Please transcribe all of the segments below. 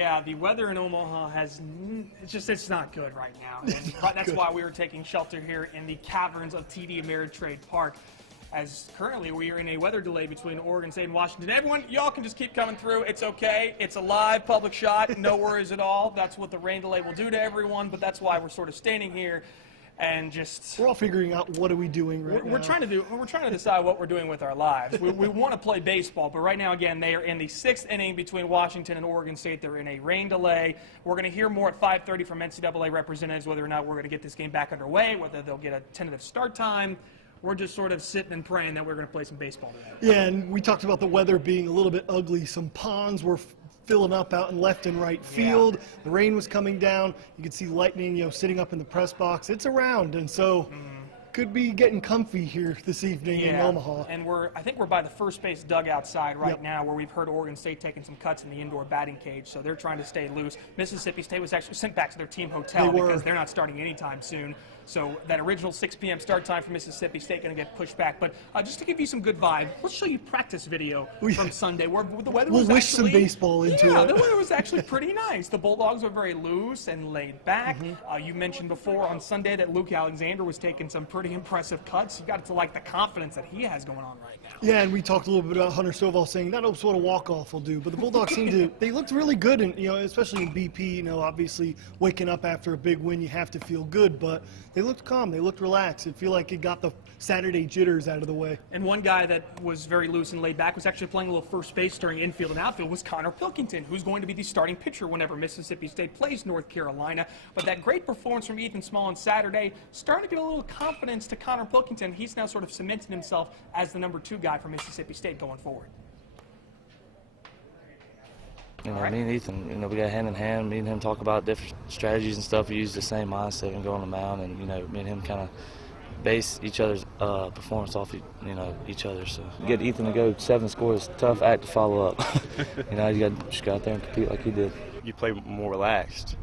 Yeah, the weather in Omaha it's not good right now. And that's why we were taking shelter here in the caverns of TD Ameritrade Park. As currently we are in a weather delay between Oregon State and Washington. Everyone, y'all can just keep coming through. It's okay. It's a live public shot. No worries at all. That's what the rain delay will do to everyone, but that's why we're sort of standing here and just... We're all figuring out what are we doing now. We're trying to decide what we're doing with our lives. We want to play baseball, but right now, again, they are in the 6th inning between Washington and Oregon State. They're in a rain delay. We're going to hear more at 5:30 from NCAA representatives whether or not we're going to get this game back underway, whether they'll get a tentative start time. We're just sort of sitting and praying that we're going to play some baseball today. Yeah, and we talked about the weather being a little bit ugly. Some ponds were filling up out in left and right field. Yeah. The rain was coming down. You could see lightning, sitting up in the press box. It's around, and so could be getting comfy here this evening in Omaha. And I think we're by the first base dugout side right now, where we've heard Oregon State taking some cuts in the indoor batting cage, so they're trying to stay loose. Mississippi State was actually sent back to their team hotel because they're not starting anytime soon. So that original 6 p.m. start time for Mississippi State going to get pushed back. But just to give you some good vibe, let's show you practice video from Sunday where the weather was wish some baseball into it. Yeah, the weather was actually pretty nice. The Bulldogs were very loose and laid back. You mentioned before on Sunday that Luke Alexander was taking some pretty impressive cuts. You got to like the confidence that he has going on right now. Yeah, and we talked a little bit about Hunter Stovall saying that's what a walk-off will do. But the Bulldogs they looked really good, and especially in BP. Obviously waking up after a big win, you have to feel good, but they looked calm. They looked relaxed. It feel like it got the Saturday jitters out of the way. And one guy that was very loose and laid back was actually playing a little first base during infield and outfield was Connor Pilkington, who's going to be the starting pitcher whenever Mississippi State plays North Carolina. But that great performance from Ethan Small on Saturday starting to get a little confidence to Connor Pilkington. He's now sort of cemented himself as the number 2 guy for Mississippi State going forward. Me and Ethan, we got hand in hand. Me and him talk about different strategies and stuff. We use the same mindset and go on the mound, and me and him kind of base each other's performance off each other. So get Ethan to go 7 scores, tough act to follow up. You just go out there and compete like he did. You play more relaxed.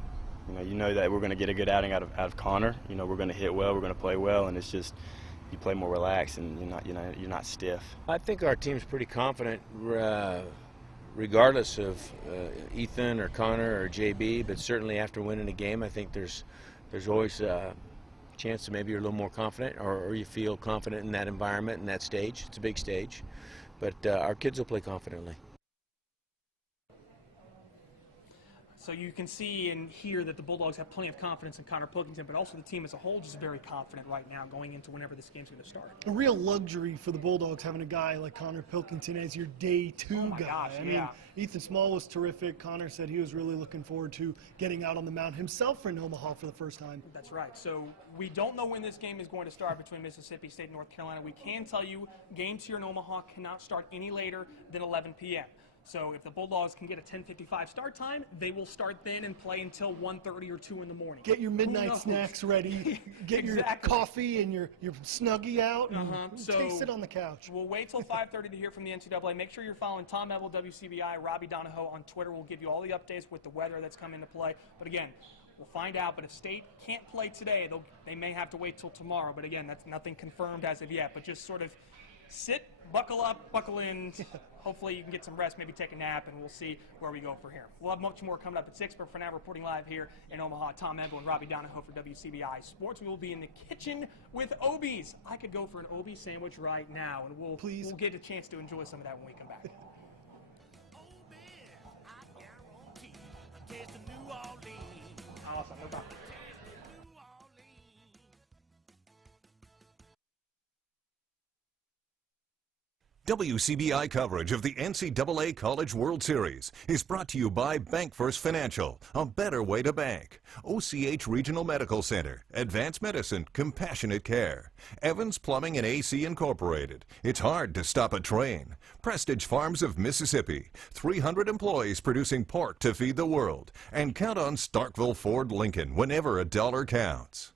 You know that we're going to get a good outing out of Connor. We're going to hit well, we're going to play well, and it's just you play more relaxed and you're not stiff. I think our team's pretty confident. Regardless of Ethan or Connor or JB, but certainly after winning a game, I think there's always a chance that maybe you're a little more confident, or you feel confident in that environment and that stage. It's a big stage, but our kids will play confidently. So you can see and hear that the Bulldogs have plenty of confidence in Connor Pilkington, but also the team as a whole just very confident right now going into whenever this game's going to start. A real luxury for the Bulldogs having a guy like Connor Pilkington as your day 2 guy. Gosh, I mean, Ethan Small was terrific. Connor said he was really looking forward to getting out on the mound himself in Omaha for the first time. That's right. So we don't know when this game is going to start between Mississippi State and North Carolina. We can tell you games here in Omaha cannot start any later than 11 p.m. So if the Bulldogs can get a 10:55 start time, they will start then and play until 1:30 or 2 in the morning. Get your midnight snacks ready. Get your coffee and your Snuggie out and taste it on the couch. We'll wait till 5:30 to hear from the NCAA. Make sure you're following Tom Eble, WCBI, Robby Donoho on Twitter. We'll give you all the updates with the weather that's come into play. But again, we'll find out. But if State can't play today, they may have to wait till tomorrow. But again, that's nothing confirmed as of yet. But just sort of sit, buckle up, buckle in. Hopefully you can get some rest, maybe take a nap, and we'll see where we go from here. We'll have much more coming up at 6, but for now, reporting live here in Omaha, Tom Eble and Robby Donoho for WCBI Sports. We will be in the kitchen with Obies. I could go for an Obie sandwich right now, and we'll get a chance to enjoy some of that when we come back. Awesome, no problem. WCBI coverage of the NCAA College World Series is brought to you by Bank First Financial, a better way to bank. OCH Regional Medical Center, Advanced Medicine, Compassionate Care. Evans Plumbing and AC Incorporated. It's hard to stop a train. Prestige Farms of Mississippi, 300 employees producing pork to feed the world. And count on Starkville Ford Lincoln whenever a dollar counts.